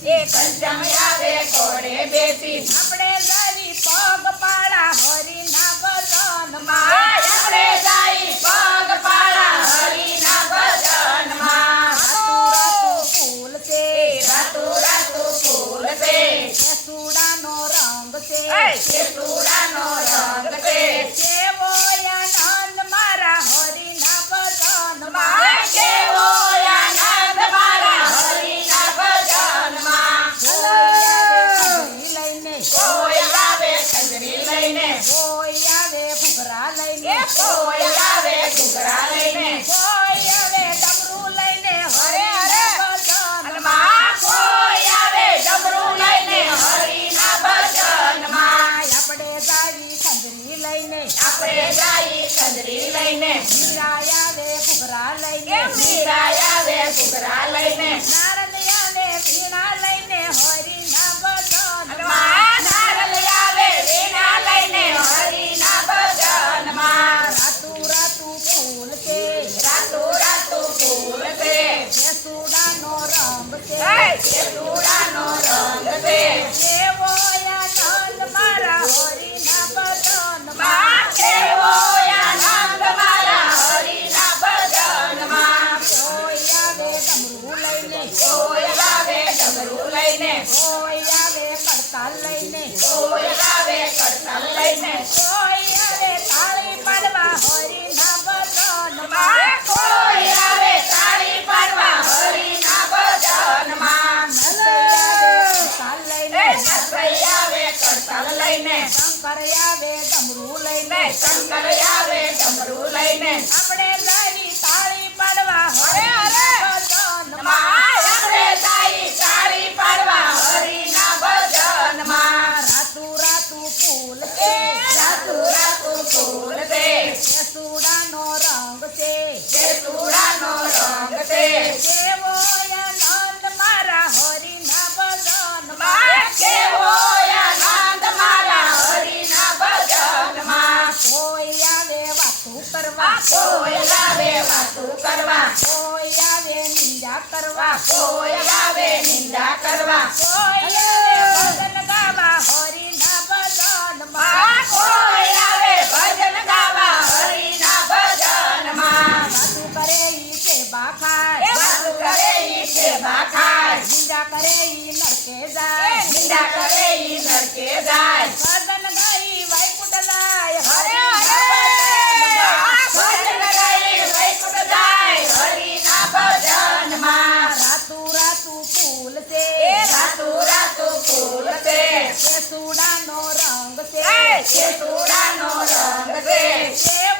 બેસી એ કંચમ આવે ઘોડે બેસી આપણે જાવી પગપાળા હરિના ભજનમાં આપણે જાય પગપાળા હરિના ભજનમાં રાતું ફૂલ છે રાતું રાતું ફૂલ છે કેસુડાનો રંગ છે કેસુડાનો રંગ છે કેવો આનંદ મારા હરિના ભજનમાં કેવો આનંદ મારા હરિના ભજનમાં કોઈ આવે કોઈ આવે ખંજરી ખંજરી લઈને લઈને કોઈ આવે ઘૂઘરા લઈને કોઈ આવે ઘૂઘરા લઈને કોઈ આવે ડમરું લઈને હરિના ભજનમાં કોઈ આવે ડમરું લઈને હરિના ભજનમાં આપણે જાવી ખંજરી લઈને આપણે જાય ખંજરી લઈને મીરા આવે ઘૂઘરા લઈને મીરા આવે ઘૂઘરા લઈને નારદ આવે વીણા લઈને હરિના ભજનમાં નારદ આવે વીણા લઈને હરિના ભજનમાં રાતું રાતું ફૂલ છે રાતું રાતું ફૂલ છે કેસુડાનો રંગ છે કેસુડાનો રંગ છે કેવો આનંદ મારા હરિના ભજનમાં કેવો આનંદ મારા હરિના ભજનમાં કોઈ આવે ડમરું લઈને કોઈ આવે ડમરું લઈને કોઈ આવે કરતાલ લઈને કોઈ આવે કરતાલ લઈને કોઈ આવે તાળી પાડવા હરિના ભજનમાં કોઈ આવે તાળી પાડવા હરિના ભજનમાં કરતાલ લઈને નરસૈ આવે કરતાલ લઈને શંકર આવે ડમરું લઈને શંકર આવે ડમરું લઈને આપણે જાવી તાળી પાડવા હરિના ભજનમાં આપણે જાય તાળી પાડવા હરિના ભજનમાં રાતું રાતું ફૂલ છે રાતું રાતું ફૂલ છે કેસુડાનો રંગ છે કેસુડાનો રંગ છે કેવો આનંદ મારા હરિના ભજનમાં કેવો આનંદ મારા હરિના ભજનમાં કોઈ આવે વાતું કરવા કોઈ આવે વાતું કરવા કોઈ આવે નિંદા કરવા કોઈ આવે નિંદા કરવા કોઈ આવે ભજન ગાવા હરિના ભજનમાં કોઈ આવે ભજન ગાવા હરિના ભજનમાં વાતું કરે ઈ સેવા ખાય વાતું કરે ઈ સેવા ખાય નિંદા કરે ઈ નરકે જાય નિંદા કરે ઈ નરકે જાય ભજન ગાઈ વૈકુંઠ જાય ભજન ગાઈ વૈકુંઠ જાય હરિના ભજનમાં રાતું રાતું ફૂલ છે રાતું રાતું ફૂલ છે કેસુડાનો રંગ છે કેસુડાનો રંગ છે કેવો